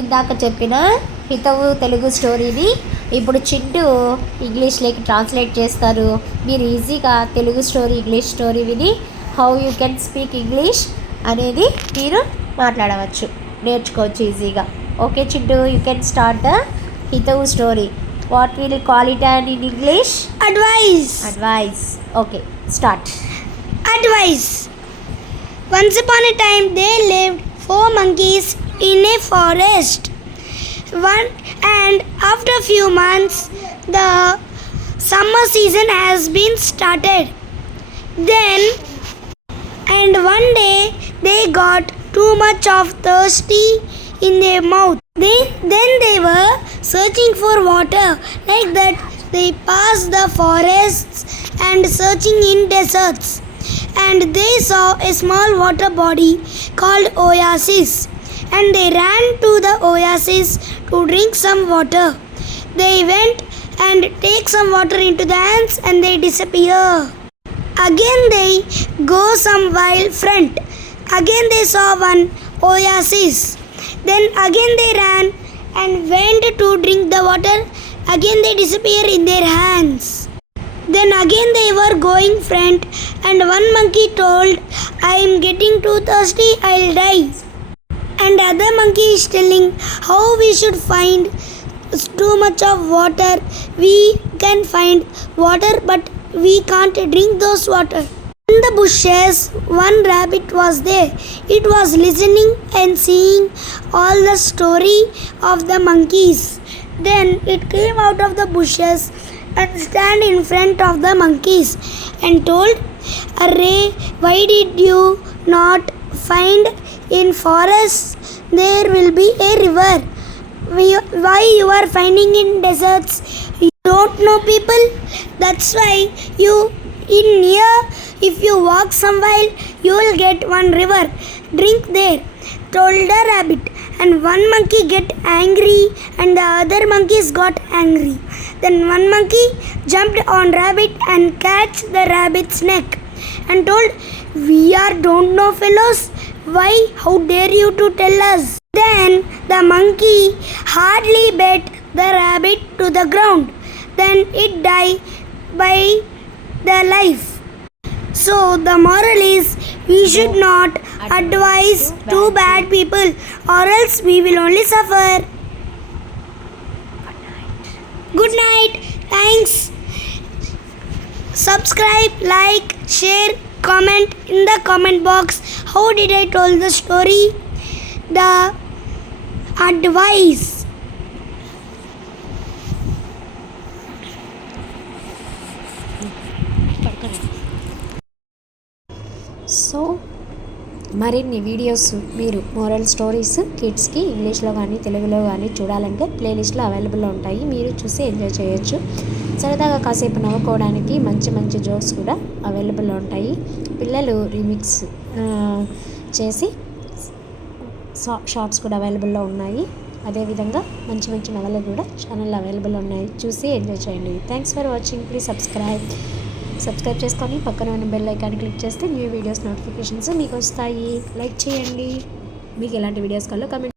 ఇందాక చెప్పిన హితవు తెలుగు స్టోరీని ఇప్పుడు చింటూ ఇంగ్లీష్లోకి ట్రాన్స్లేట్ చేస్తారు. మీరు ఈజీగా తెలుగు స్టోరీ ఇంగ్లీష్ స్టోరీ విని how you can speak English అనేది మీరు మాట్లాడవచ్చు, నేర్చుకోవచ్చు ఈజీగా. Okay Chintu, you can start the హితవు story. What will call it and in English? Advice. Okay, start. Advice. Once upon a time there lived 4 monkeys in a forest. And after a few months the summer season has been started. And one day they got too much of thirsty in their mouth. Then they were searching for water. Like that they passed the forests and searching in deserts. And they saw a small water body called oasis. And they ran to the oasis to drink some water. They went and take some water into the hands and they disappear. Again they go some while front. Again they saw one oasis. Then again they ran and went to drink the water. Again they disappear in their hands. Then again they were going front and one monkey told, I am getting too thirsty, I'll die. And other monkey is telling how we should find too much of water. We can find water but we can't drink those water. In the bushes one rabbit was there. It was listening and seeing all the story of the monkeys. Then it came out of the bushes and stand in front of the monkeys and told, Array, why did you not find in forests there will be a river? Why you are finding in deserts? You don't know people? That's why you in here, if you walk some while, you will get one river. Drink there, told the rabbit. And one monkey get angry and the other monkeys got angry. Then one monkey jumped on rabbit and catch the rabbit's neck and told, we are don't know fellows. Why? How dare you to tell us? Then the monkey hardly bet the rabbit to the ground. Then it died by the life. So the moral is, we should not advise too bad people or else we will only suffer. Good night. Thanks. Subscribe, like, share, comment in the comment box. How did I tell the story? The advice. So మరిన్ని videos మీరు moral stories కిడ్స్కి ఇంగ్లీష్లో కానీ తెలుగులో కానీ చూడాలంటే ప్లేలిస్ట్లో అవైలబుల్లో ఉంటాయి. మీరు చూసి ఎంజాయ్ చేయొచ్చు. సరదాగా కాసేపు నవ్వుకోవడానికి మంచి మంచి జోక్స్ కూడా అవైలబుల్లో ఉంటాయి. పిల్లలు రీమిక్స్ చేసి షార్ట్స్ కూడా అవైలబుల్లో ఉన్నాయి. అదేవిధంగా మంచి మంచి నవలలు కూడా ఛానల్లో అవైలబుల్ ఉన్నాయి. చూసి ఎంజాయ్ చేయండి. Thanks for watching. Please subscribe చేసుకొని పక్కన ఉన్న బెల్ ఐకాన్ క్లిక్ చేస్తే న్యూ వీడియోస్ నోటిఫికేషన్స్ మీకు వస్తాయి. లైక్ చేయండి. మీకు ఎలాంటి వీడియోస్ కావాలో కామెంట్